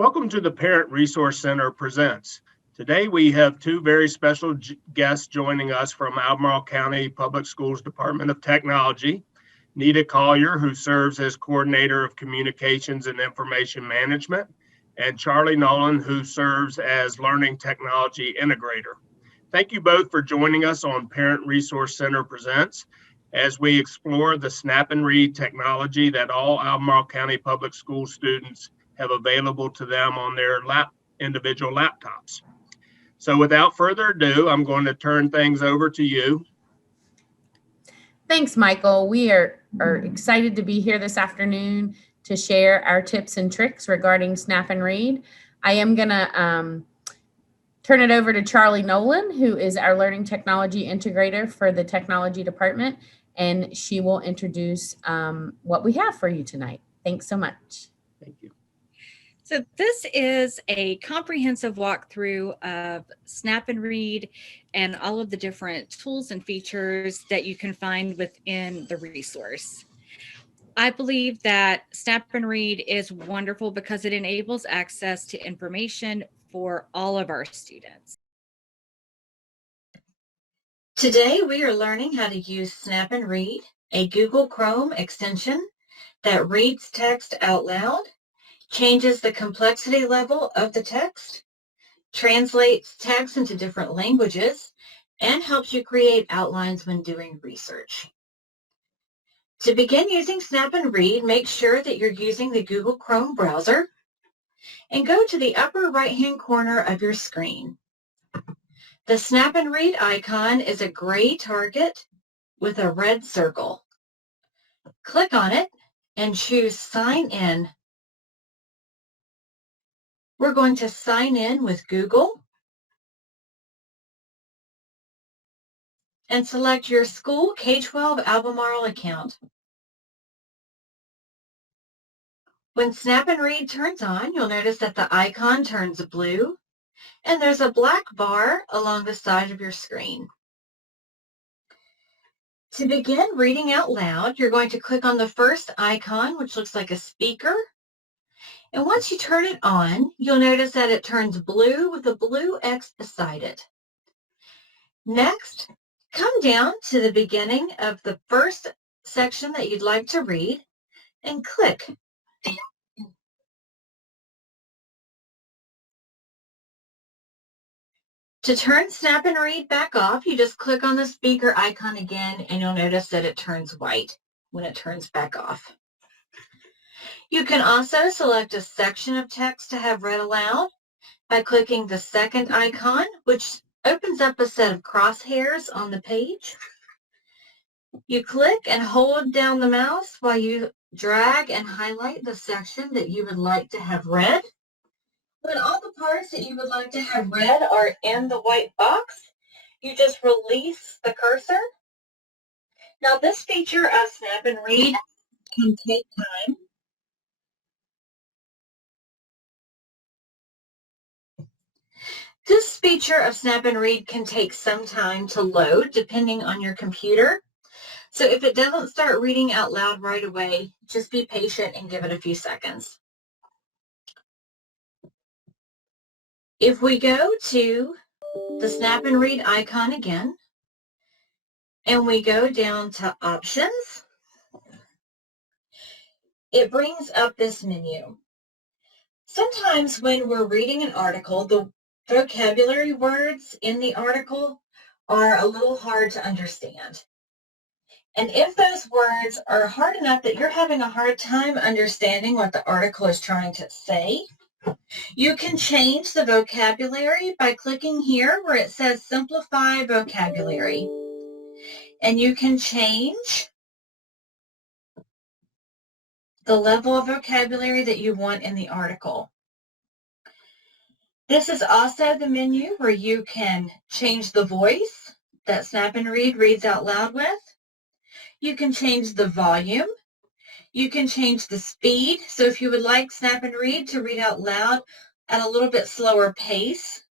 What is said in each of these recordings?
Welcome to the Parent Resource Center Presents. Today we have two very special guests joining us from Albemarle County Public Schools Department of Technology. Nita Collier, who serves as Coordinator of Communications and Information Management, and Charli Nolan, who serves as Learning Technology Integrator. Thank you both for joining us on Parent Resource Center Presents as we explore the snap and read technology that all Albemarle County Public School students have available to them on their individual laptops. So without further ado, I'm going to turn things over to you. Thanks, Michael. We are excited to be here this afternoon to share our tips and tricks regarding snap and read. I am going to turn it over to Charli Nolan, who is our Learning Technology Integrator for the Technology Department, and she will introduce what we have for you tonight. Thanks so much. Thank you. So this is a comprehensive walkthrough of Snap and Read and all of the different tools and features that you can find within the resource. I believe that Snap and Read is wonderful because it enables access to information for all of our students. Today we are learning how to use Snap and Read, a Google Chrome extension that reads text out loud, changes the complexity level of the text, translates text into different languages, and helps you create outlines when doing research. To begin using Snap and Read, make sure that you're using the Google Chrome browser and go to the upper right-hand corner of your screen. The Snap and Read icon is a gray target with a red circle. Click on it and choose Sign In. We're going to sign in with Google and select your school K-12 Albemarle account. When Snap and Read turns on, you'll notice that the icon turns blue and there's a black bar along the side of your screen. To begin reading out loud, you're going to click on the first icon, which looks like a speaker. And once you turn it on, you'll notice that it turns blue with a blue X beside it. Next, come down to the beginning of the first section that you'd like to read and click. To turn Snap and Read back off, you just click on the speaker icon again and you'll notice that it turns white when it turns back off. You can also select a section of text to have read aloud by clicking the second icon, which opens up a set of crosshairs on the page. You click and hold down the mouse while you drag and highlight the section that you would like to have read. When all the parts that you would like to have read are in the white box, you just release the cursor. Now this feature of Snap and Read can take time. This feature of Snap and Read can take some time to load depending on your computer. So if it doesn't start reading out loud right away, just be patient and give it a few seconds. If we go to the Snap and Read icon again, and we go down to Options, it brings up this menu. Sometimes when we're reading an article, the vocabulary words in the article are a little hard to understand. And if those words are hard enough that you're having a hard time understanding what the article is trying to say, you can change the vocabulary by clicking here where it says Simplify Vocabulary. And you can change the level of vocabulary that you want in the article. This is also the menu where you can change the voice that Snap and Read reads out loud with. You can change the volume. You can change the speed. So if you would like Snap and Read to read out loud at a little bit slower pace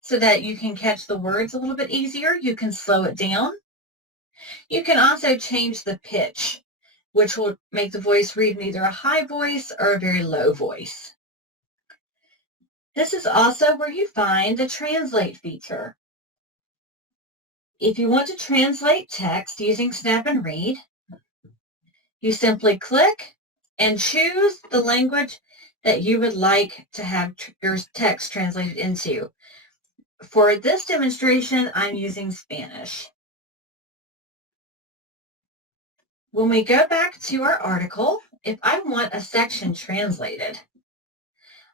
so that you can catch the words a little bit easier, you can slow it down. You can also change the pitch, which will make the voice read in either a high voice or a very low voice. This is also where you find the translate feature. If you want to translate text using Snap and Read, you simply click and choose the language that you would like to have your text translated into. For this demonstration, I'm using Spanish. When we go back to our article, if I want a section translated,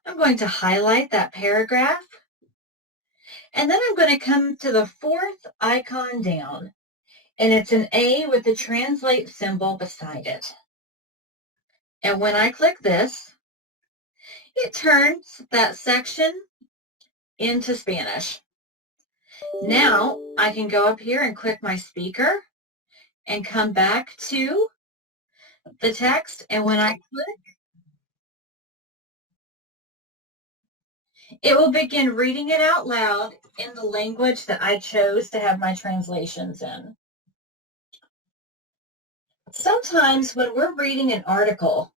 I'm going to highlight that paragraph, and then I'm going to come to the fourth icon down, and it's an A with the translate symbol beside it. And when I click this, it turns that section into Spanish. Now I can go up here and click my speaker and come back to the text, and when I click, it will begin reading it out loud in the language that I chose to have my translations in. Sometimes when we're reading an article,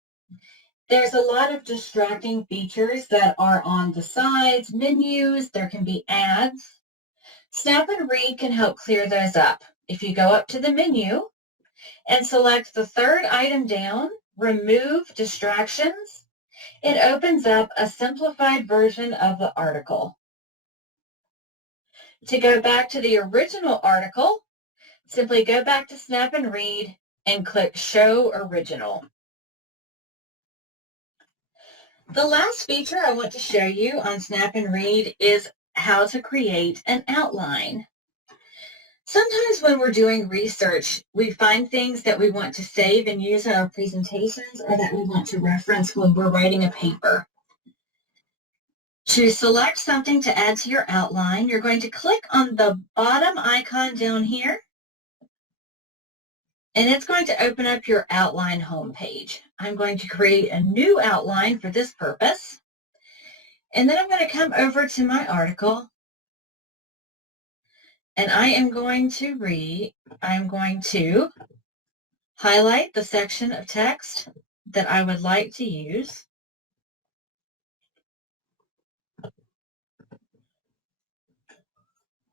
there's a lot of distracting features that are on the sides, menus, there can be ads. Snap and Read can help clear those up. If you go up to the menu and select the third item down, Remove Distractions, it opens up a simplified version of the article. To go back to the original article, simply go back to Snap and Read and click Show Original. The last feature I want to show you on Snap and Read is how to create an outline. Sometimes when we're doing research, we find things that we want to save and use in our presentations or that we want to reference when we're writing a paper. To select something to add to your outline, you're going to click on the bottom icon down here, and it's going to open up your outline homepage. I'm going to create a new outline for this purpose, and then I'm going to come over to my article, and I'm going to highlight the section of text that I would like to use.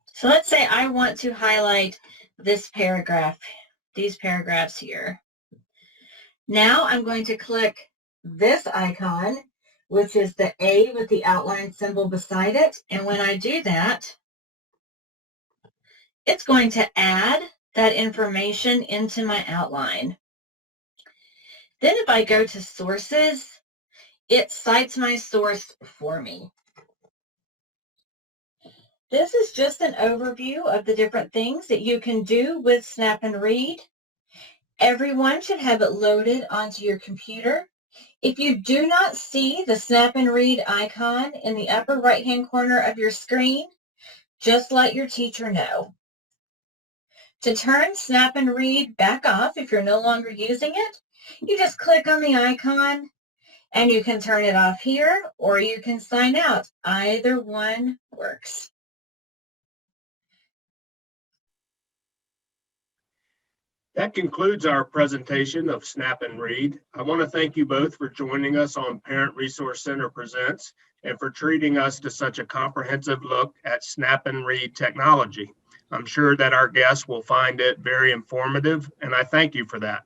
So let's say I want to highlight this paragraph, these paragraphs here. Now I'm going to click this icon, which is the A with the outline symbol beside it. And when I do that, it's going to add that information into my outline. Then if I go to sources, it cites my source for me. This is just an overview of the different things that you can do with Snap and Read. Everyone should have it loaded onto your computer. If you do not see the Snap and Read icon in the upper right-hand corner of your screen, just let your teacher know. To turn Snap and Read back off, if you're no longer using it, you just click on the icon and you can turn it off here or you can sign out. Either one works. That concludes our presentation of Snap and Read. I want to thank you both for joining us on Parent Resource Center Presents and for treating us to such a comprehensive look at Snap and Read technology. I'm sure that our guests will find it very informative, and I thank you for that.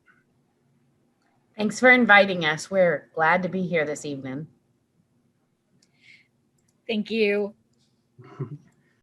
Thanks for inviting us. We're glad to be here this evening. Thank you.